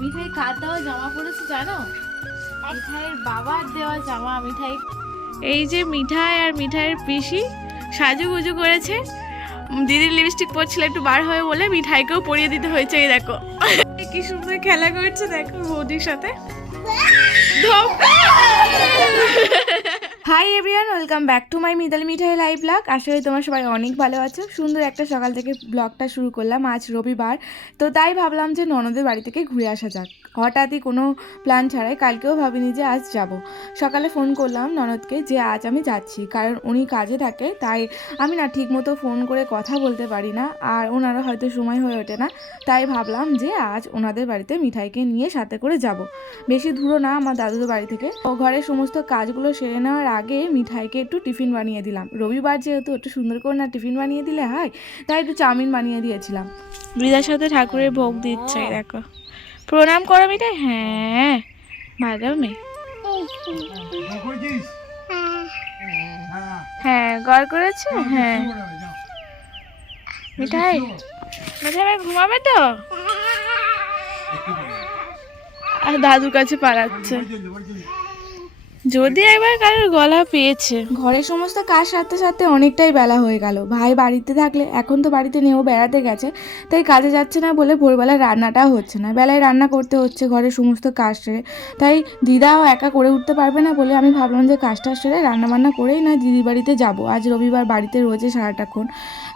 মিঠাই কার দেওয়া জামা পরেছে জানো? মিঠাইয়ের বাবার দেওয়া জামা। মিঠাই, এই যে মিঠাই আর মিঠাইয়ের পিসি সাজুগুজু করেছে। দিদির লিপস্টিক পরছিল একটু বার হয়ে বলে মিঠাইকেও পরিয়ে দিতে হয়েছে। এই দেখো কি সুন্দর খেলা করছে, দেখো বৌদির সাথে। Hi everyone, welcome back to my Mitali Mithai live blog. আশা করি তোমরা সবাই অনেক ভালো আছো। সুন্দর একটা সকাল থেকে ব্লগটা শুরু করলাম। আজ রবিবার, তো তাই ভাবলাম যে ননদের বাড়ি থেকে ঘুরে আসা যাক। হঠাৎই কোনো প্ল্যান ছাড়াই, কালকেও ভাবিনি যে আজ যাব। সকালে ফোন করলাম ননদকে যে আজ আমি যাচ্ছি, কারণ উনি কাজে থাকে, তাই আমি না ঠিক মতো ফোন করে কথা বলতে পারি না, আর ওনারও হয়তো সময় হয়ে ওঠে না। তাই ভাবলাম যে আজ ওনাদের বাড়িতে মিঠাইকে নিয়ে সাথে করে যাব। বেশি দূরও না আমার দাদুদের বাড়ি থেকে। ও ঘরের সমস্ত কাজগুলো সেরে নেওয়ার আগে মিঠাইকে একটু টিফিন বানিয়ে দিলাম। রবিবার যেহেতু একটু সুন্দর করে না টিফিন বানিয়ে দিলে হয়, তাই একটু চাউমিন বানিয়ে দিয়েছিলাম। বৃদার সাথে ঠাকুরের ভোগ দিচ্ছে, দেখো। প্রণাম করো মিঠাই। হ্যাঁ ভালো মেয়ে। হ্যাঁ গড় করেছে। হ্যাঁ মিঠাই, মিঠাই ঘুমাবে তো, আর দাদুর কাছে পালাচ্ছে। যদি একবার কারোর গলা পেয়েছে। ঘরের সমস্ত কাজ সারতে সারতে অনেকটাই বেলা হয়ে গেল। ভাই বাড়িতে থাকলে, এখন তো বাড়িতে নেও, বেড়াতে গেছে, তাই কাজে যাচ্ছে না বলে ভোরবেলায় রান্নাটাও হচ্ছে না। বেলায় রান্না করতে হচ্ছে ঘরের সমস্ত কাজ সেরে। তাই দিদাও একা করে উঠতে পারবে না বলে আমি ভাবলাম যে কাজটা সেরে রান্নাবান্না করেই না দিদির বাড়িতে যাব। আজ রবিবার, বাড়িতে রয়েছে সারাটাক্ষণ।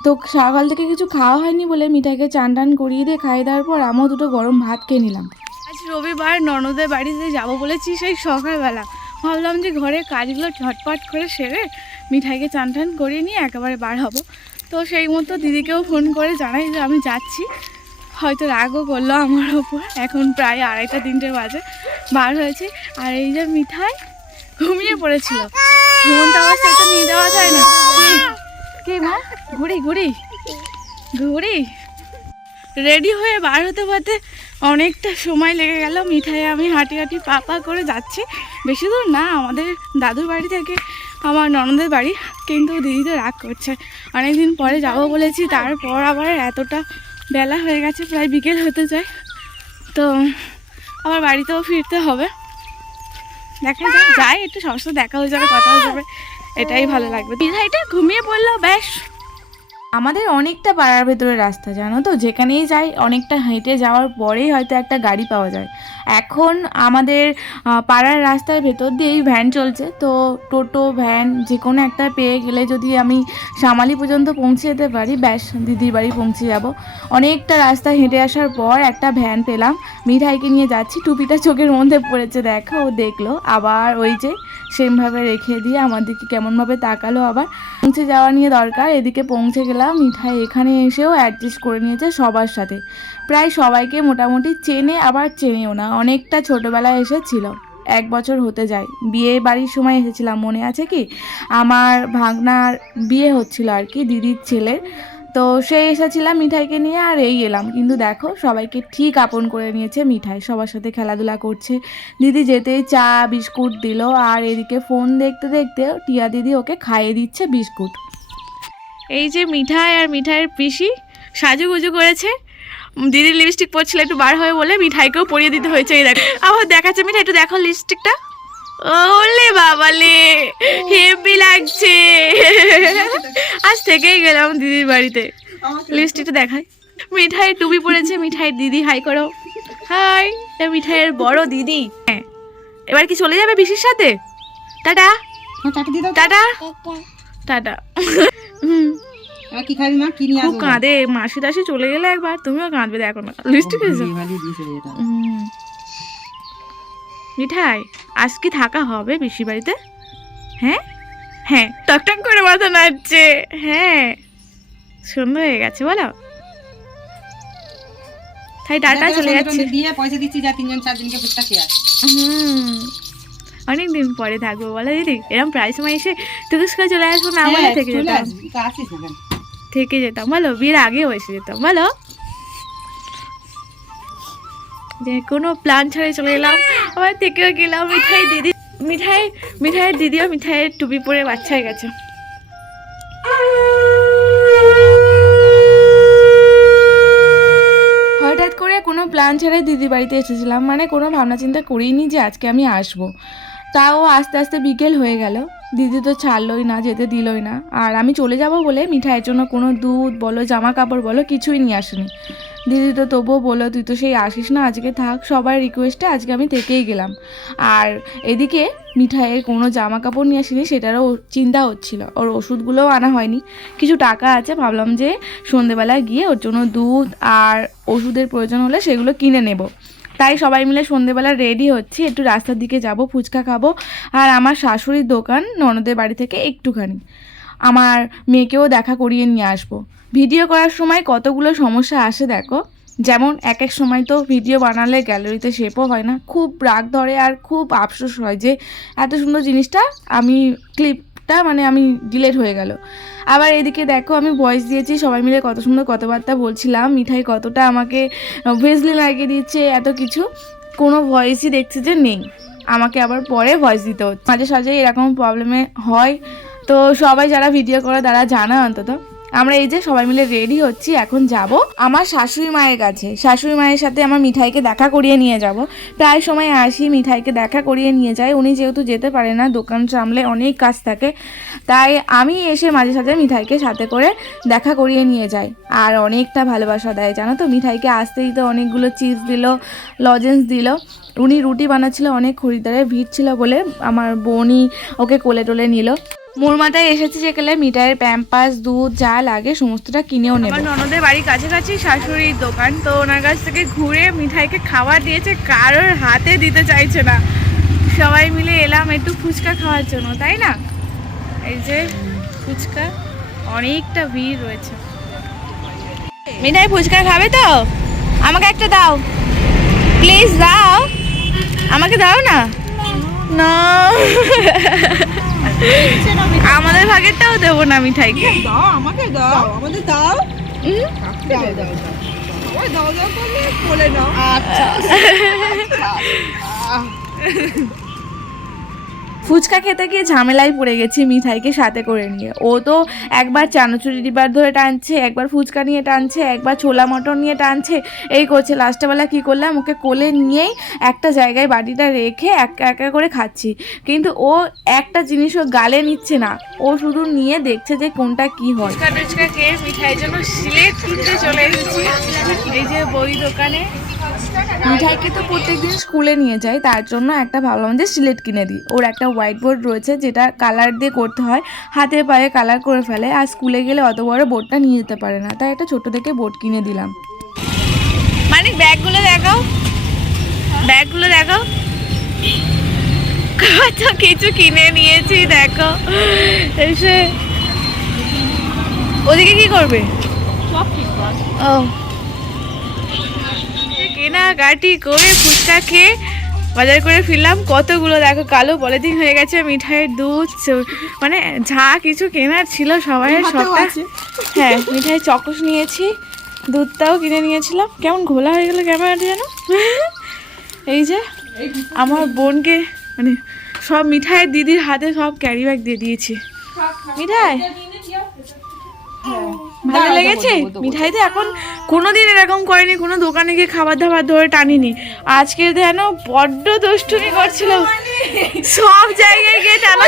তো সকাল থেকে কিছু খাওয়া হয়নি বলে মিঠাইকে চান টান করিয়ে দিয়ে খাইয়ে দেওয়ার পর আমিও দুটো গরম ভাত খেয়ে নিলাম। আজ রবিবার, ননদের বাড়িতে যাবো বলেছি সেই সকালবেলা। ভাবলাম যে ঘরের কাজগুলো ঝটপট করে সেরে মিঠাইকে চান টান করিয়ে নিয়ে একেবারে বার হব। তো সেই মতো দিদিকেও ফোন করে জানাই যে আমি যাচ্ছি। হয়তো রাগও করলো আমার ওপর। এখন প্রায় 2:30-3টে বাজে, বার হয়েছে। আর এই যে মিঠাই ঘুমিয়ে পড়েছিল। ঘুমন্ত অবস্থায় তো নিয়ে যাওয়া যায় না। কি মা, ঘুরি ঘুরি ঘুরি। রেডি হয়ে বার হতে পারতে অনেকটা সময় লেগে গেল। মিঠাই আমি হাঁটি হাঁটি পা পা করে যাচ্ছি। বেশি দূর না, আমাদের দাদুর বাড়ি থেকে আমার ননদের বাড়ি। কিন্তু দিদি তো রাগ করছে, অনেকদিন পরে যাব বলেছি, তারপর আবার এতটা বেলা হয়ে গেছে, প্রায় বিকেল হতে যায়। তো আবার বাড়িতেও ফিরতে হবে। দেখা যাক, যাই একটু সবার সাথে দেখা হয়ে যাবে, কথা হয়ে যাবে, এটাই ভালো লাগবে। মিঠাইটা ঘুমিয়ে পড়লো বেশ। আমাদের অনেকটা পাড়ার ভেতরে রাস্তা, জানো তো, যেখানেই যাই অনেকটা হেঁটে যাওয়ার পরেই হয়তো একটা গাড়ি পাওয়া যায়। এখন আমাদের পাড়ার রাস্তার ভেতর দিয়েই ভ্যান চলছে, তো টোটো ভ্যান যে কোনো একটা পেয়ে গেলে যদি আমি শামালি পর্যন্ত পৌঁছে যেতে পারি, ব্যাস দিদির বাড়ি পৌঁছে যাব। অনেকটা রাস্তা হেঁটে আসার পর একটা ভ্যান পেলাম। মিঠাইকে নিয়ে যাচ্ছি। টুপিটা চোখের মধ্যে পড়েছে, দেখো, ও দেখলো, আবার ওই যে সেমভাবে রেখে দিয়ে আমার দিকে কেমনভাবে তাকালো। আবার পৌঁছে যাওয়া নিয়ে দরকার, এদিকে পৌঁছে গেলাম। মিঠাই এখানে এসেও অ্যাডজাস্ট করে নিয়েছে সবার সাথে। প্রায় সবাইকে মোটামুটি চেনে, আবার চেনেও না। অনেকটা ছোটোবেলায় এসেছিল, 1 বছর হতে যায়। বিয়ে বাড়ির সময় এসেছিলাম, মনে আছে কি? আমার ভাগনার বিয়ে হচ্ছিল আর কি, দিদির ছেলের। তো সেই এসেছিলাম মিঠাইকে নিয়ে, আর এই এলাম। কিন্তু দেখো সবাইকে ঠিক আপন করে নিয়েছে মিঠাই, সবার সাথে খেলাধুলা করছে। দিদি যেতেই চা বিস্কুট দিল, আর এদিকে ফোন দেখতে দেখতে টিয়া দিদি ওকে খাইয়ে দিচ্ছে বিস্কুট। এই যে মিঠাই আর মিঠাইয়ের পিসি সাজুগুজু করেছে। দিদির লিপস্টিক পরছিল একটু বার হয়ে বলে মিঠাইকেও পরিয়ে দিতে হয়েছে। এই দেখো আবার দেখাচ্ছে। মিঠাই একটু দেখো লিপস্টিকটা। ওলে বাবালে, হেভি লাগছে। আজ থেকেই গেলাম দিদির বাড়িতে, লিপস্টিকটা দেখাই। মিঠাই টুপি পরেছে। মিঠাই দিদি হাই করো। হাই। মিঠাইয়ের বড় দিদি। হ্যাঁ, এবার কি চলে যাবে পিসির সাথে? Tata tata tata. কি খাবি মা? কি নিয়ে খুব কাঁদে, মাসি দাসি চলে গেলে একবার তুমিও কাঁদবে, দেখো না লিপস্টিক। মিঠাই আজ কি থাকা হবে পিসির বাড়িতে? হ্যাঁ হ্যাঁ, টকটক করে মাথা নাচছে। হ্যাঁ, সুন্দর হয়ে গেছে বলো। তাই টাটা, চলে যাচ্ছে। দিয়ে পয়সা দিচ্ছি, যা 3-4 দিনকে ফুচকা খেয়ে আস। অনেকদিন পরে থাকবো বলো দিদি। এরকম প্রায় সময় এসে টুকুস করে চলে আসবো না বলে থেকে যেতাম। থেকে যেতাম বলো, বিয়ের আগেও এসে যেতাম বলো। যে কোনো প্ল্যান ছাড়াই চলে এলাম, আবার থেকেও গেলাম। মিঠাই দিদি, মিঠাইয়ের দিদিও মিঠাইয়ের টুপি পরে বাচ্চা হয়ে গেছে। হঠাৎ করে কোনো প্ল্যান ছাড়াই দিদি বাড়িতে এসেছিলাম, মানে কোনো ভাবনা চিন্তা করিনি যে আজকে আমি আসবো। তাও আস্তে আস্তে বিকেল হয়ে গেল, দিদি তো ছাড়লোই না, যেতে দিলই না। আর আমি চলে যাব বলে মিঠাইয়ের জন্য কোনো দুধ বলো জামা কাপড় বলো কিছুই নিয়ে আসেনি। দিদি তো তবুও বললো তুই তো সেই আসিস না, আজকে থাক। সবার রিকোয়েস্টে আজকে আমি থেকেই গেলাম। আর এদিকে মিঠাইয়ের কোনো জামা কাপড় নিয়ে আসিনি, সেটারও চিন্তা হচ্ছিল। ওর ওষুধগুলোও আনা হয়নি, কিছু টাকা আছে, ভাবলাম যে সন্ধেবেলায় গিয়ে ওর জন্য দুধ আর ওষুধের প্রয়োজন হলে সেগুলো কিনে নেব। তাই সবাই মিলে সন্ধেবেলা রেডি হচ্ছি, একটু রাস্তার দিকে যাব, ফুচকা খাবো। আর আমার শাশুড়ির দোকান ননদের বাড়ি থেকে একটুখানি, আমার মেয়েকেও দেখা করিয়ে নিয়ে আসবো। ভিডিও করার সময় কতগুলো সমস্যা আসে দেখো, যেমন এক এক সময় তো ভিডিও বানালে গ্যালারিতে শেপও হয় না, খুব রাগ ধরে আর খুব আফসোস হয় যে এত সুন্দর জিনিসটা আমি ক্লিপটা মানে আমি ডিলেট হয়ে গেল। আবার এদিকে দেখো আমি ভয়েস দিয়েছি, সবাই মিলে কত সুন্দর কথাবার্তা বলছিলাম, মিঠাই কতটা আমাকে ভেজলি লাগিয়ে দিচ্ছে, এত কিছু, কোনো ভয়েসই দেখছি যে নেই, আমাকে আবার পরে ভয়েস দিতে হচ্ছে। মাঝে সাঝে এরকম প্রবলেমে হয়, তো সবাই যারা ভিডিও করে তারা জানা অন্তত। আমরা এই যে সবাই মিলে রেডি হচ্ছি, এখন যাব আমার শাশুড়ি মায়ের কাছে। শাশুড়ি মায়ের সাথে আমার মিঠাইকে দেখা করিয়ে নিয়ে যাব। প্রায় সময় আসি, মিঠাইকে দেখা করিয়ে নিয়ে যাই। উনি যেহেতু যেতে পারে না, দোকান সামলে অনেক কাজ থাকে, তাই আমি এসে মাঝে সাঝে মিঠাইকে সাথে করে দেখা করিয়ে নিয়ে যাই। আর অনেকটা ভালোবাসা দেয় জানো তো, মিঠাইকে আসতেই তো অনেকগুলো চিপস দিল, লজেন্স দিল। উনি রুটি বানাচ্ছিল, অনেক খরিদ্দারের ভিড় ছিল বলে আমার বোনই ওকে কোলে টোলে নিল। মোড়মাথায় এসেছি যেখানে মিঠাইয়ের প্যাম্পাস দুধ যা লাগে সমস্তটা কিনেও নেব। আমার ননদের বাড়ির কাছাকাছি শাশুড়ির দোকান, তো ওনার কাছ থেকে ঘুরে মিঠাইকে খাবার দিয়েছে, কারোর হাতে দিতে চাইছে না। সবাই মিলে এলাম একটু ফুচকা খাওয়ার জন্য, তাই না? এই যে ফুচকা, অনেকটা ভিড় রয়েছে। মিঠাই ফুচকা খাবে তো? আমাকে একটা দাও প্লিজ, দাও আমাকে, দাও না। না আমাদের ভাগেরটাও দেবো না মিঠাইকে। দাও আমাকে, দাও আমাদের, দাও দাও দাও সবাই দাও দাও করলে বলে নাও। আচ্ছা ফুচকা খেতে গিয়ে ঝামেলায় পড়ে গেছি মিঠাইকে সাথে করে নিয়ে। ও তো একবার চানাচুরি ডিবার ধরে টানছে, একবার ফুচকা নিয়ে টানছে, একবার ছোলা মটর নিয়ে টানছে, এই করছে। লাস্টবেলা কী করলাম, ওকে কোলে নিয়েই একটা জায়গায় বাটিটা রেখে একা একা করে খাচ্ছি, কিন্তু ও একটা জিনিসও গালে নিচ্ছে না, ও শুধু নিয়ে দেখছে যে কোনটা কি হয়। ফুচকা টুচকা খেয়ে মিঠাইয়ের জন্য সিলেট কিনতে চলে এসেছি এই যে বই দোকানে। মিঠাইকে তো প্রত্যেকদিন স্কুলে নিয়ে যাই, তার জন্য একটা ভাবলাম যে সিলেট কিনে দিই। ওর একটা হোয়াইট বোর্ড রয়েছে যেটা কালার দিয়ে করতে হয়, হাতে পায়ে কালার করে ফেলে, আর স্কুলে গেলে অত বড় বোর্ডটা নিয়ে যেতে পারে না, তাই একটা ছোট থেকে বোর্ড কিনে দিলাম। মানে ব্যাগগুলো দেখো, ব্যাগগুলো দেখো, কত কিছু কিনে নিয়েছি দেখো। এসে ওদিকে কি করবে? ও কেনাকাটি করে ফুচকা খেয়ে বাজার করে ফিরলাম। কতগুলো দেখো কালো পলিথিন হয়ে গেছে, মিঠাইয়ের দুধ, মানে যা কিছু কেনার ছিল সবাই সবটা। হ্যাঁ, মিঠাই চকোস নিয়েছি, দুধটাও কিনে নিয়েছিলাম। কেমন ঘোলা হয়ে গেল ক্যামেরাটা যেন। এই যে আমার বোনকে মানে সব মিঠাইয়ের দিদির হাতে সব ক্যারি ব্যাগ দিয়ে দিয়েছি। মিঠাই ভালো লেগেছে? মিঠাই তো এখন কোনোদিন এরকম করেনি, কোনো দোকানে গিয়ে খাবার দাবার ধরে টানিনি। আজকে যেন বড্ড দুষ্টুমি করছিল, সব জায়গায় গিয়ে টানা।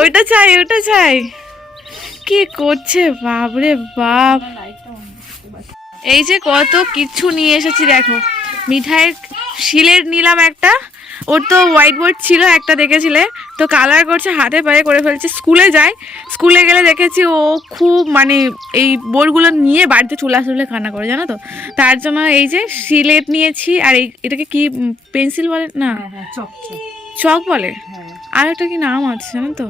ওইটা চাই, ওইটা চাই, কি করছে বাপরে বাপ। এই যে কত কিছু নিয়ে এসেছি দেখো। মিঠাইয়ের সিলেট নিলাম একটা, ওর তো হোয়াইট বোর্ড ছিল একটা দেখেছিলে, তো কালার করছে, হাতে পায়ে করে ফেলছে। স্কুলে যায়, স্কুলে গেলে দেখেছি ও খুব মানে এই বোর্ডগুলো নিয়ে বাড়িতে চলে আসলে কান্না করে, জানো তো। তার জন্য এই যে সিলেট নিয়েছি। আর এই এটাকে কি পেন্সিল বলে না, চক বলে, আর একটা কি নাম আছে জানো তো,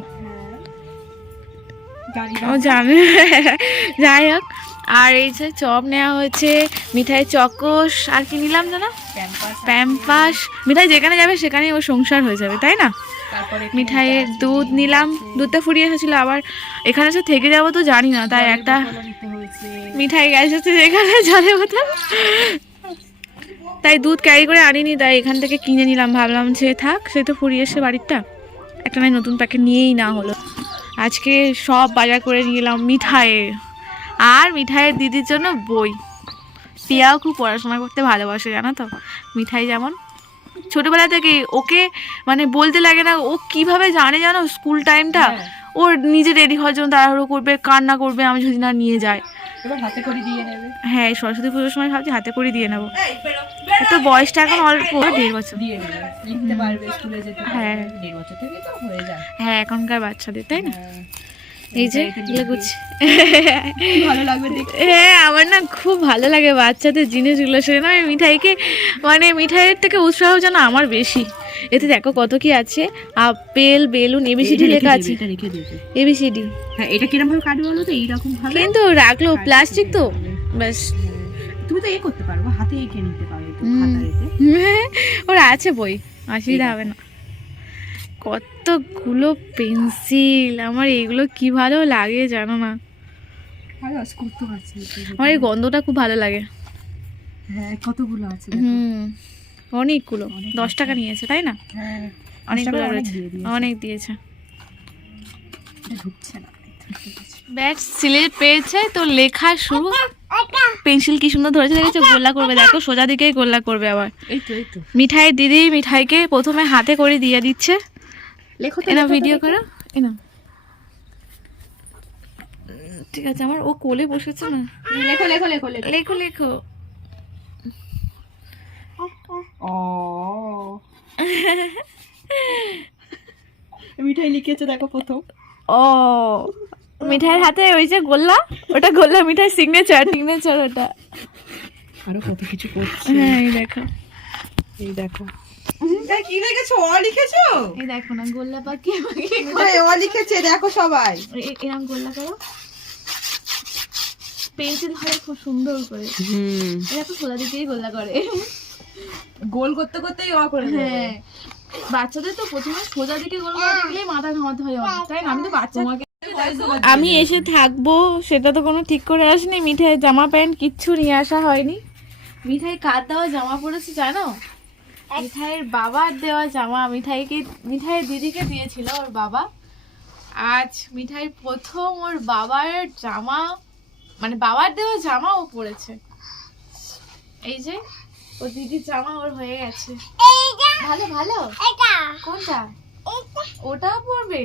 ও জানে। যাই হোক, আর এই যে চপ নেওয়া হয়েছে, মিঠাই চকোস, আর কি নিলাম জানো, প্যাম্পাস। মিঠাই যেখানে যাবে সেখানেই ও সংসার হয়ে যাবে, তাই না। মিঠাইয়ের দুধ নিলাম, দুধটা ফুরিয়ে এসেছিল, আবার এখানে এসে থেকে যাবো তো জানি না, তাই একটা মিঠাই এসেছে যেখানে জলে বোতল, তাই দুধ ক্যারি করে আনিনি, তাই এখান থেকে কিনে নিলাম। ভাবলাম যে থাক, সে তো ফুরিয়ে এসে বাড়িটা, একটা নয় নতুন প্যাকেট নিয়েই না হলো। আজকে সব বাজার করে নিয়ে এলাম মিঠাইয়ের, আর মিঠাইয়ের দিদির জন্য বই। পিয়াও খুব পড়াশোনা করতে ভালোবাসে জানো তো, মিঠাই যেমন ছোটবেলা থেকে ওকে মানে বলতে লাগে না, ও কিভাবে জানে জানো স্কুল টাইমটা, ওর নিজে রেডি হওয়ার জন্য তাড়াহুড়ো করবে, কান্না করবে আমি যদি না নিয়ে যাই। এবার হাতে করে দিয়ে নেবে। হ্যাঁ সরস্বতী পুজোর সময় ভাবছি হাতে করে দিয়ে নেবো, তো বয়সটা এখন অল্প 1.5 বছর। দিয়ে নেবে, লিখতে পারবে, স্কুলে যেতে পারবে। হ্যাঁ 1.5 বছর থেকে তো হয়ে যায়। হ্যাঁ এখনকার বাচ্চাদের তাই না। হ্যাঁ। এই যে এগুলো গুছি, কি ভালো লাগবে দেখতে। হ্যাঁ আমার না খুব ভালো লাগে বাচ্চাদের জিনিসগুলো, সে না মিঠাইকে মানে মিঠাইয়ের থেকে উৎসাহ যেন আমার বেশি। এতে দেখো কত কি আছে, আপেল বেলুন এবিসিডি লেখা আছে, এটা রেখে দিতে। এবিসিডি। হ্যাঁ এটা কিরকম ভাবে কাটবে বলো তো, এইরকম ভাবে। কিন্তু রাখলো প্লাস্টিক তো ব্যাস। তুমি তো করতে পারবো, হাতে এঁকে নিতে পারো একটু খাতা রেখে। ওরা আছে বই, অসুবিধা হবে না। কতগুলো পেন্সিল, আমার এইগুলো কি ভালো লাগে জানো না, আরে স্কুল তো আছে। আমার এই গন্ধটা খুব ভালো লাগে। হ্যাঁ কতগুলো আছে। অনেকগুলো, 10 টাকা নিয়েছে তাই না, হ্যাঁ অনেকগুলো রয়েছে, অনেক দিয়েছে। ঢুকছে না। ব্যাট সিলেট পেয়েছে তো লেখা শুরু। পেন্সিল কি সুন্দর ধরেছে দেখেছো, গোল্লা করবে দেখো, সোজা দিকেই গোল্লা করবে আবার। এই তো মিঠাই দিদি মিঠাইকে প্রথমে হাতে করে দিয়ে দিচ্ছে। লেখো তো, এনা ভিডিও করো, এনা ঠিক আছে। আমার ও কোলে বসেছে না, লেখো লেখো লেখো লেখো। লেখো লেখো। ও মিঠাই লিখেছে দেখো প্রথম। ও মিঠাইয়ের হাতে ওই যে গোল্লা, ওটা গোল্লা মিঠাই সিগনেচার ওটা। আরো কত কিছু করছে। হ্যাঁ এই দেখো, এই দেখো কি লিখেছো, ও লিখেছো। এই দেখো না গোল্লা পাখি ও লিখেছে দেখো সবাই। এরকম গোল্লা করো, পেন্সিল ধরে খুব সুন্দর করে। এরা তো সোজা দিকেই গোল্লা করে, গোল করতে করতেই ও করে। হ্যাঁ বাচ্চাদের তো প্রথমে সোজা দিকে গোল করতে গেলেই মাথা ঘামাতে হয় অনেক, তাই না? আমি তো বাচ্চা, আমি এসে থাকবো সেটা তো কোনো ঠিক করে আসেনি। মিঠাই জামা প্যান্ট কিচ্ছু নিয়ে আসা হয়নি। মিঠাই কার দেওয়া জামা পরেছে জানো, মিঠাইয়ের বাবার দেওয়া জামা মিঠাইয়ের দিদিকে দিয়েছিল ওর বাবা। আজ মিঠাই প্রথম ওর বাবার জামা, মানে বাবার দেওয়া জামা ও পরেছে। এই যে ও দিদির জামা ওর হয়ে গেছে। ভালো ভালো, কোনটা? ওটাও পরবে,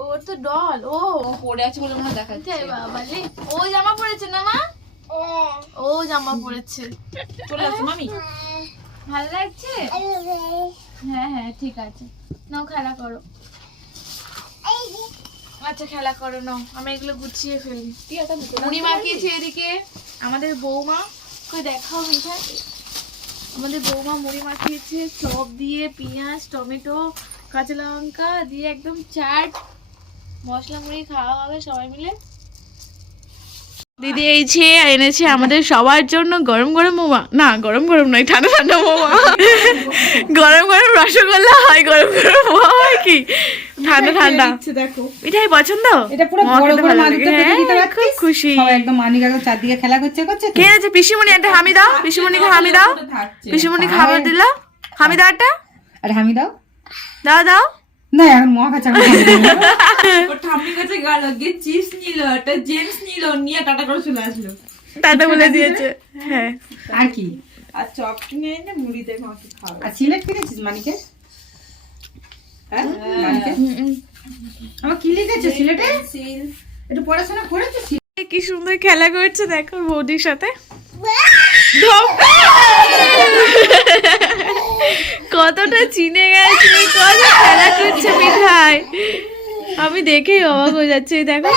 ওর তো ডল। ও পড়ে আছে বলে মনে দেখাচ্ছে। বাবা রে, ও জামা পরেছে না মা, ও জামা পরেছে। চলে আসো মামি। ভালো লাগছে? হ্যাঁ হ্যাঁ ঠিক আছে, নাও খেলা করো। আচ্ছা খেলা করো নাও, আমি এগুলো গুছিয়ে ফেলি। মুড়ি মাখিয়েছে এদিকে আমাদের বৌমা, কই দেখাও মিঠাই। আমাদের বৌমা মুড়ি মাখিয়েছে চপ দিয়ে, পেঁয়াজ টমেটো কাঁচা লঙ্কা দিয়ে একদম চাট মশলা মুড়ি খাওয়া হবে সবাই মিলে। দিদি এই যে এনেছে আমাদের সবার জন্য গরম গরম মোমা, না গরম গরম নয় ঠান্ডা ঠান্ডা মোমা। গরম গরম রসগোল্লা হয়, গরম গরম মোমা হয় কি ঠান্ডা ঠান্ডা। দেখো মিঠাই পছন্দ, এটা পুরো বড় বড় মাদুরটা থেকে দিতে পারছিস। খুব খুশি। সবাই একদম মানিকা চারদিকে খেলা করছে তো। কে আছে পিসিমণি? একটা হামি দাও, পিসিমণিকে হামি দাও, পিসিমণি খাবার দিলা, হামি দাও একটা। আরে হামি দাও দাও দাও না, এখন মহা কাছে ওর ঠাম্মির কাছে গেল, গিয়ে চিপস নিল, একটা জেমস নিল, নিয়ে টাটা করে চলে আসলো। টাটা বলে দিয়েছে। হ্যাঁ আর কি, আর চপ কিনে এনে মুড়ি দিয়ে মাকে খাওয়া। আর সিলেট কিনেছিস মানিকে? হ্যাঁ মানিকে আমার কি লিখেছে সিলেটে? একটু পড়াশোনা করেছিস? কি সুন্দর খেলা করছে দেখো বৌদির সাথে। কতটা চিনে গেছে, কত খেলা করছে মিঠাই, আমি দেখেই অবাক হয়ে যাচ্ছি। দেখো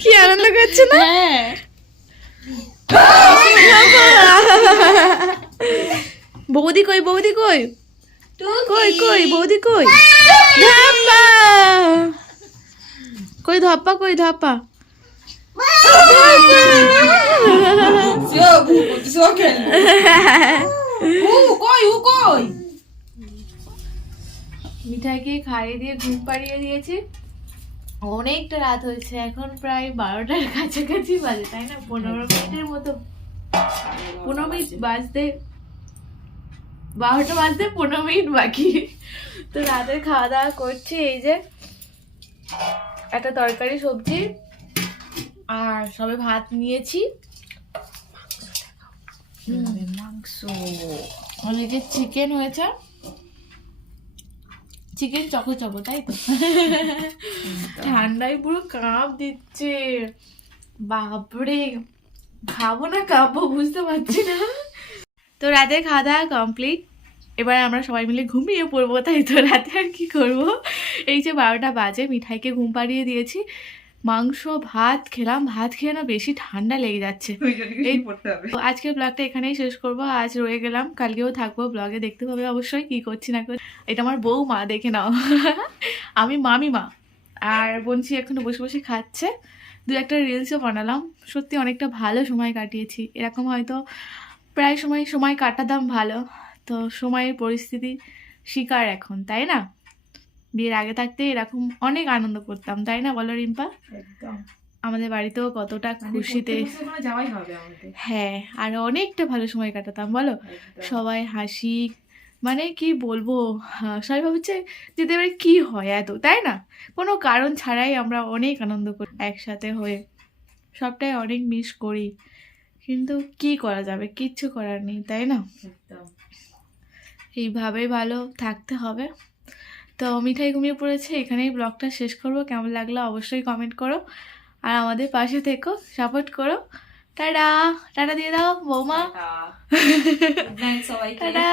কি আনন্দ করছে না। বৌদি কই, বৌদি কই, কই কই বৌদি কই? ধাপ্পা কই, ধাপ্পা কই, ধাপ্পা মিঠাইকে খাইয়ে দিয়ে ঘুম পাড়িয়ে দিয়েছি। অনেকটা রাত হয়েছে, এখন প্রায় 12টার কাছাকাছি বাজে তাই না, 15 মিনিটের মতো, 15 মিনিট বাজতে, 12টা বাজতে 15 মিনিট বাকি। তো রাতের খাওয়া দাওয়া করছি, এই যে একটা তরকারি সবজি আর সবে ভাত নিয়েছি, সো ওদিকে চিকেন হয়েছে, চিকেন চকো চকো, তাই তো? ঠান্ডায় পুরো কাঁপ দিচ্ছে, বাপরে খাবো না কাঁপবো বুঝতে পারছি না। তো রাতের খাওয়া দাওয়া কমপ্লিট, এবার আমরা সবাই মিলে ঘুমিয়ে পড়বো, তাই তো? রাতে আর কি করবো, এই যে 12টা বাজে, মিঠাইকে ঘুম পাড়িয়ে দিয়েছি, মাংস ভাত খেলাম, ভাত খেয়ে না বেশি ঠান্ডা লেগে যাচ্ছে। এই তো আজকের ব্লগটা এখানেই শেষ করব, আজ রয়ে গেলাম, কালকেও থাকবো, ব্লগে দেখতে পাবে অবশ্যই কি করছি না করছি। এটা আমার বৌমা, দেখে নাও। আমি মামিমা, আর বঞ্চি এখনো বসে বসে খাচ্ছে। দু একটা রিলসও বানালাম, সত্যি অনেকটা ভালো সময় কাটিয়েছি। এরকম হয়তো প্রায় সময় কাটাতাম ভালো, তো সময়ের পরিস্থিতি শিকার এখন, তাই না? বিয়ের আগে থাকতে এরকম অনেক আনন্দ করতাম, তাই না বলো রিম্পা? একদম আমাদের বাড়িতেও কতটা খুশিতে, যাওয়াই হবে আমাদের। হ্যাঁ, আর অনেকটা ভালো সময় কাটাতাম বলো, সবাই হাসি, মানে কি বলবো, সবাই ভাবছে যে এবারে কি হয় এত, তাই না? কোনো কারণ ছাড়াই আমরা অনেক আনন্দ করি একসাথে হয়ে, সবটাই অনেক মিস করি, কিন্তু কি করা যাবে, কিচ্ছু করার নেই, তাই না? একদম এইভাবে ভালো থাকতে হবে। তো মিঠাই ঘুমিয়ে পড়েছে, এখানেই ব্লগটা শেষ করব। কেমন লাগলো অবশ্যই কমেন্ট করো, আর আমাদের পাশে থেকো, সাপোর্ট করো। টাটা, টাটা দিয়ে দাও বৌমা। গুড নাইট সবাইকে। টাটা।